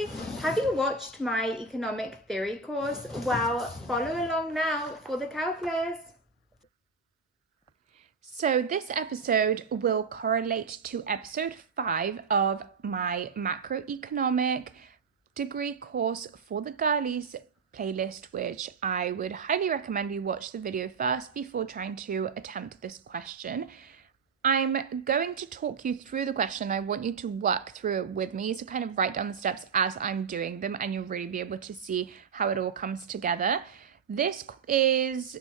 Hey, have you watched my economic theory course? Well, follow along now for the calculus. So this episode will correlate to episode 5 of my macroeconomic degree course for the girlies playlist, which I would highly recommend you watch the video first before trying to attempt this question. I'm going to talk you through the question. I want you to work through it with me. So kind of write down the steps as I'm doing them and you'll really be able to see how it all comes together. This is...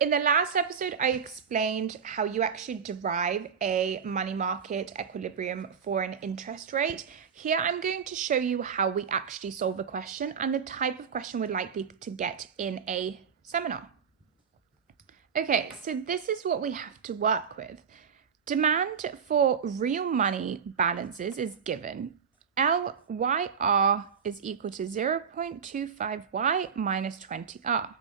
In the last episode, I explained how you actually derive a money market equilibrium for an interest rate. Here, I'm going to show you how we actually solve a question and the type of question we're likely to get in a seminar. Okay, so this is what we have to work with. Demand for real money balances is given. LYR is equal to 0.25Y minus 20R.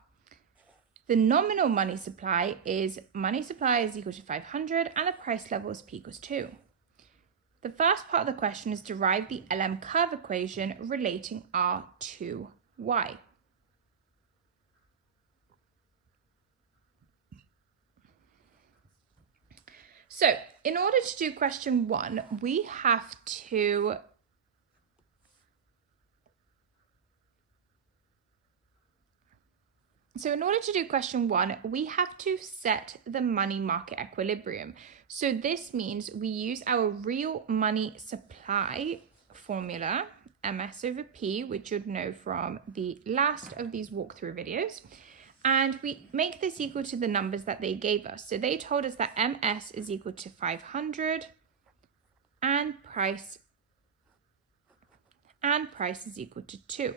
The nominal money supply is equal to 500 and the price level is P equals 2. The first part of the question is derive the LM curve equation relating R to Y. So in order to do question 1, we have to set the money market equilibrium. So this means we use our real money supply formula, MS over P, which you'd know from the last of these walkthrough videos. And we make this equal to the numbers that they gave us. So they told us that MS is equal to 500 and price is equal to 2.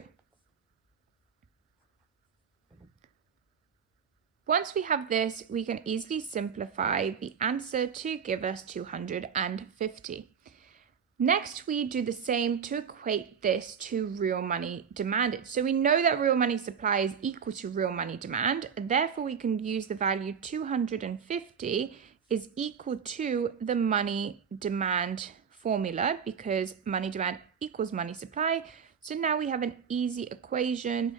Once we have this, we can easily simplify the answer to give us 250. Next, we do the same to equate this to real money demanded. So we know that real money supply is equal to real money demand. Therefore, we can use the value 250 is equal to the money demand formula because money demand equals money supply. So now we have an easy equation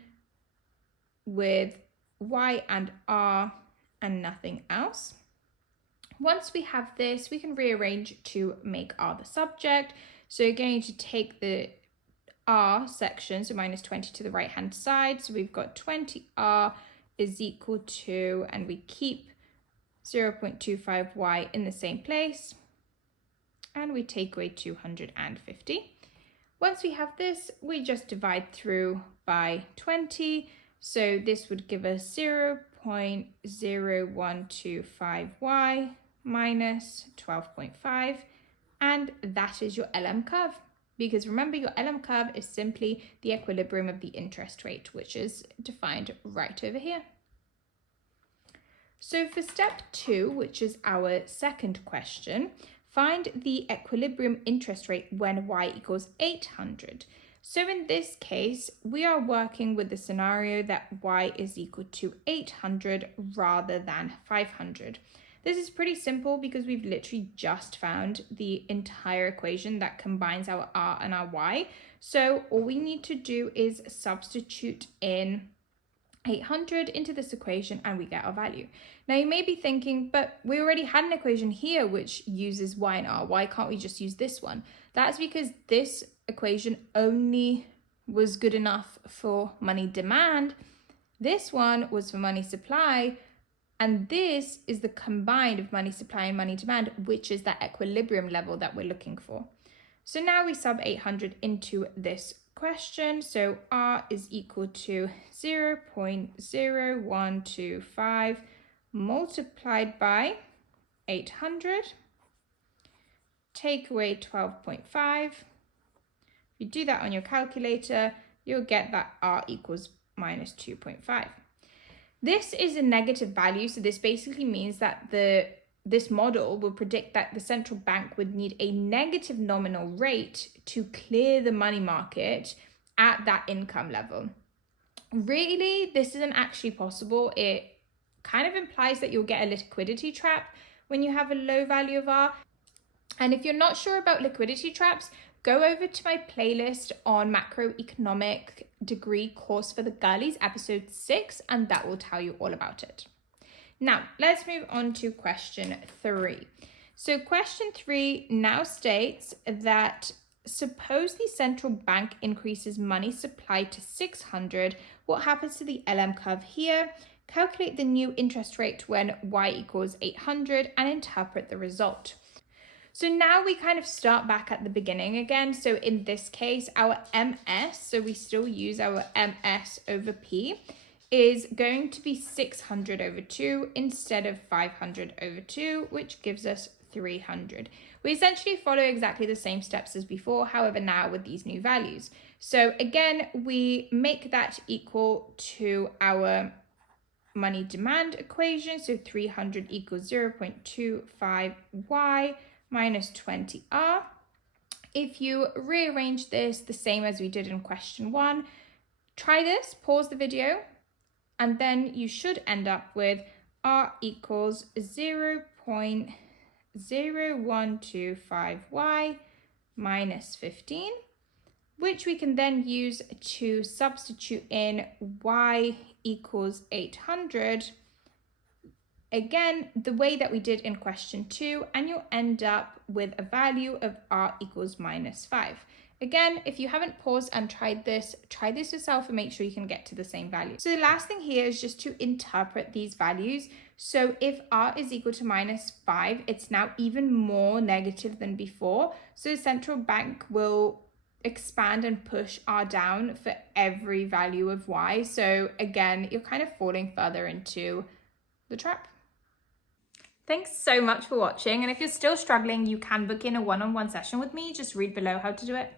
with Y and R and nothing else. Once we have this, we can rearrange to make R the subject. So you're going to take the R section, so minus 20 to the right-hand side. So we've got 20R is equal to, and we keep 0.25Y in the same place. And we take away 250. Once we have this, we just divide through by 20. So this would give us 0.0125Y minus 12.5, and that is your LM curve. Because remember, your LM curve is simply the equilibrium of the interest rate, which is defined right over here. So for step 2, which is our second question, find the equilibrium interest rate when Y equals 800. So in this case, we are working with the scenario that Y is equal to 800 rather than 500. This is pretty simple because we've literally just found the entire equation that combines our R and our Y. So all we need to do is substitute in 800 into this equation and we get our value. Now you may be thinking, but we already had an equation here which uses Y and R. Why can't we just use this one? That's because this equation only was good enough for money demand. This one was for money supply. And this is the combined of money supply and money demand, which is that equilibrium level that we're looking for. So now we sub 800 into this question. So R is equal to 0.0125 multiplied by 800. Take away 12.5. If you do that on your calculator, you'll get that R equals minus 2.5. This is a negative value, so this basically means that this model will predict that the central bank would need a negative nominal rate to clear the money market at that income level. Really, this isn't actually possible. It kind of implies that you'll get a liquidity trap when you have a low value of R. And if you're not sure about liquidity traps, go over to my playlist on macroeconomic degree course for the girlies, episode 6, and that will tell you all about it. Now, let's move on to question 3. So question 3 now states that suppose the central bank increases money supply to 600, what happens to the LM curve here? Calculate the new interest rate when y equals 800 and interpret the result. So now we kind of start back at the beginning again. So in this case, our MS, so we still use our MS over P, is going to be 600 over 2 instead of 500 over 2, which gives us 300. We essentially follow exactly the same steps as before, however now with these new values. So again, we make that equal to our money demand equation. So 300 equals 0.25y minus 20r. If you rearrange this the same as we did in question 1, try this, pause the video, and then you should end up with r equals 0.0125y minus 15, which we can then use to substitute in y equals 800, again, the way that we did in question 2, and you'll end up with a value of r equals minus 5. Again, if you haven't paused and tried this, try this yourself and make sure you can get to the same value. So the last thing here is just to interpret these values. So if r is equal to minus 5, it's now even more negative than before. So the central bank will expand and push r down for every value of y. So again, you're kind of falling further into the trap. Thanks so much for watching, and if you're still struggling, you can book in a one-on-one session with me. Just read below how to do it.